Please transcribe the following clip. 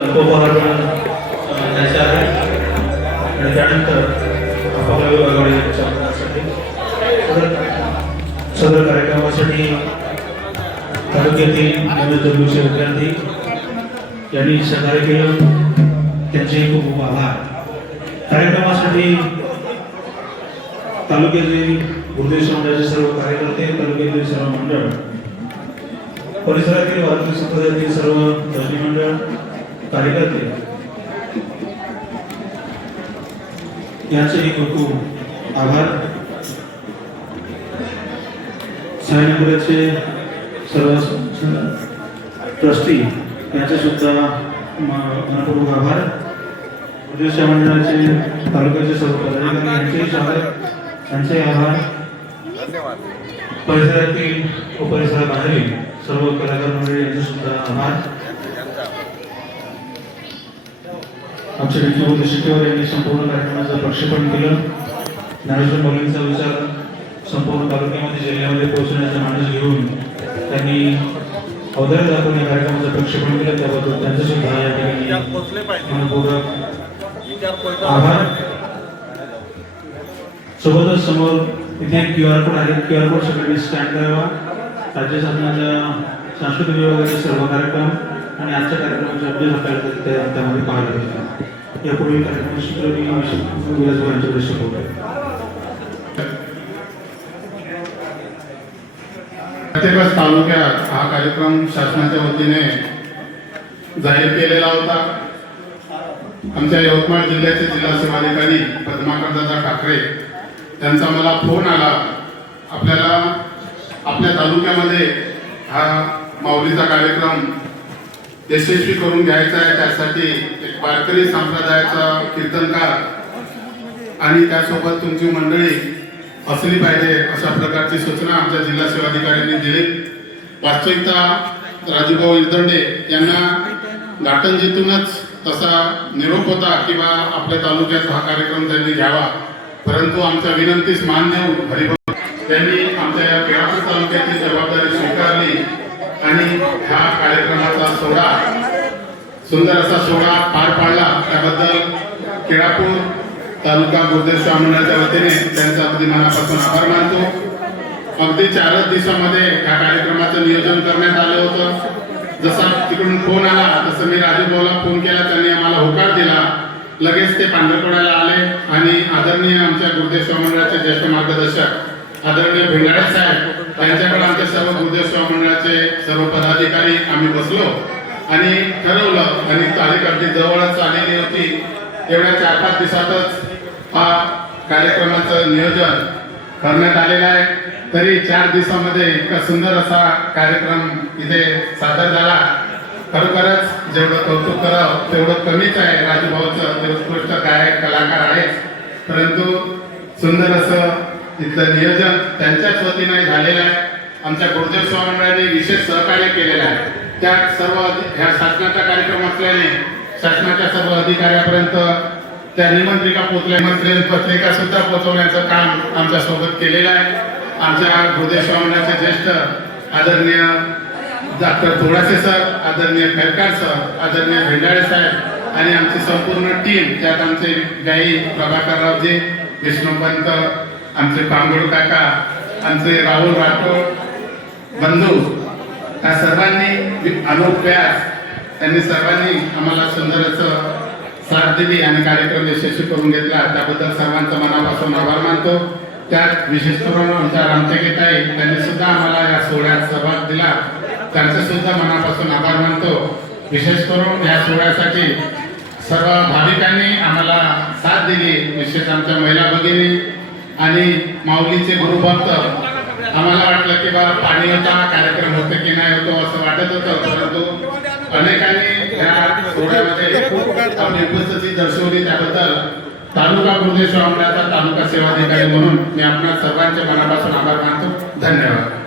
उपहार द्यायचे आहे आणि त्यानंतर आपल्या विभागाकडे सदर कार्यक्रमासाठी तालुक्यातील विविध विद्यार्थी यांनी सहकार्य केलं, त्यांचे खूप खूप आभार. कार्यक्रमासाठी तालुक्यातील गुरुदेव समाजाचे सर्व कार्यकर्ते, तालुक्यातील सर्व मंडळ, परिसरातील वारकरी संप्रदायातील सर्व धर्मी मंडळ, कार्यकर्ते यांचे खूप खूप आभार. सायनपुराचे सर्व ट्रस्टी यांचे सुद्धा मनपूर्वक आभार. गुरुदेव मंडळाचे तालुक्याचे सर्व पदाधिकारी यांचे आभार. परिसरातील व परिसराबाहेरील सर्व कलाकार मंडळी यांचे सुद्धा आभार. आमच्या विद्यार्थीवर यांनी संपूर्ण कार्यक्रमाचं प्रक्षेपण केलं. ज्ञानेश्वर माऊलींचा विचार संपूर्ण तालुक्यामध्ये जिल्ह्यामध्ये पोहोचण्याचा मानस घेऊन त्यांनी अवधान दाखवून या कार्यक्रमाचं प्रक्षेपण केलं, त्याबद्दल त्यांचं सुद्धा या ठिकाणी मनपूर्वक आभार. सोबतच समोर इथे QR कोड आहे, QR कोड सगळ्यांनी स्कॅन करावा. राज्य शासनाच्या सांस्कृतिक विभागाचे सर्व कार्यक्रम आणि आजच्या कार्यक्रमाचे अपडेट आपल्याला त्यामध्ये पाहायला मिळतात. यापूर्वी कार्यक्रम सूत्र शिकवतो. प्रत्येक तालुक्यात हा कार्यक्रम शासनाच्या वतीने जाहीर केलेला होता. आमच्या यवतमाळ जिल्ह्याचे जिल्हा सेवाधिकारी पद्माकरदादा ठाकरे त्यांचा मला फोन आला, आपल्याला आपल्या तालुक्यामध्ये हा माऊलीचा कार्यक्रम यशस्वी करून घ्यायचा आहे. त्यासाठी एक वारकरी संप्रदायाचा कीर्तनकार आणि त्यासोबत तुमची मंडळी असली पाहिजे, अशा प्रकारची सूचना आमच्या जिल्हा सेवाधिकाऱ्यांनी दिली. वास्तविकता राजूभाऊ इरदंडे यांना घाटंजीतूनच तसा निरोप होता किंवा आपल्या तालुक्यात हा कार्यक्रम त्यांनी घ्यावा, परंतु आमच्या विनंतीस मान देऊन हरिभाऊ त्यांनी आमच्या या केळापूर तालुक्याची जबाबदारी स्वीकारली आणि ह्या कार्यक्रमाचा सोहळा, सुंदर असा सोहळा पार पाडला. त्याबद्दल केळापूर तालुका गुरुदेव स्वामी मंडळाच्या वतीने त्यांचा अगदी मनापासून आभार मानतो. अगदी 4 दिवसामध्ये या कार्यक्रमाचं नियोजन करण्यात आलं होतं. जसा तिकडून फोन आला तसं मी राजूभाऊला फोन केला, त्यांनी आम्हाला होकार दिला. लगेच ते पांढरकवड्याला आले आणि आदरणीय आमच्या गुरुदेव स्वामी मंडळाचे ज्येष्ठ मार्गदर्शक आदरणीय भेंडाळे साहेब त्यांच्याकडे आमच्या सर्व गुरुदेव स्वामी मंडळाचे सर्व पदाधिकारी आम्ही बसलो आणि ठरवलं आणि तारीख अगदी जवळच आलेली होती. एवढ्या 4-5 दिवसातच हा कार्यक्रमाचं नियोजन करण्यात आलेलं आहे. तरी 4 दिवसामध्ये इतका सुंदर असा कार्यक्रम इथे सादर झाला. खरोखरच जेवढं कौतुक करावं तेवढं कमीच आहे. राजूभाऊचं ते उत्कृष्ट गायक कलाकार आहेत, परंतु सुंदर असं इथलं नियोजन त्यांच्याच वतीने झालेलं आहे. आमच्या गुरुदेव स्वामी मंडळाने विशेष सहकार्य केलेलं आहे. त्यात सर्व ह्या शासनाचा कार्यक्रम असल्याने शासनाच्या सर्व अधिकाऱ्यापर्यंत त्या निमंत्रिका पोहोचल्या, निमंत्रण पत्रिका सुद्धा पोहोचवण्याचं काम आमच्या सोबत केलेलं आहे. आमच्या गुरुदेव स्वामी मंडळाचे ज्येष्ठ आदरणीय डॉक्टर थोडासे सर, आदरणीय खैरकार सर, आदरणीय भेंडाळे साहेब आणि आमची संपूर्ण टीम, त्यात आमचे गाई प्रभाकररावजी, विष्णुपंत, आमचे पांगोळ काका, आमचे राहुल राठोड बंधू, त्या सर्वांनी अनूप व्यास त्यांनी सर्वांनी आम्हाला सुंदर असं साथ दिली आणि कार्यक्रम यशस्वी करून घेतला. त्याबद्दल सर्वांचा मनापासून आभार मानतो. त्यात विशेष करून आमच्या रामटेकेताई त्यांनी सुद्धा आम्हाला या सोहळ्यात सहभाग दिला, त्यांचे सुद्धा मनापासून आभार मानतो. विशेष करून या सोहळ्यासाठी सर्व भाविकांनी आम्हाला साथ दिली, विशेष आमच्या महिला भगिनी आणि माऊलीचे गुरुभक्त. आम्हाला वाटलं की बा पाणी होता कार्यक्रम होतो की नाही होतो असं वाटत होतं, परंतु अनेकांनी या सोहळ्यामध्ये आपली उपस्थिती दर्शवली. त्याबद्दल तालुका गुरुदेव स्वामी मंडळाचा तालुका सेवाधिकारी म्हणून मी आपल्या सर्वांचे मनापासून आभार मानतो. धन्यवाद.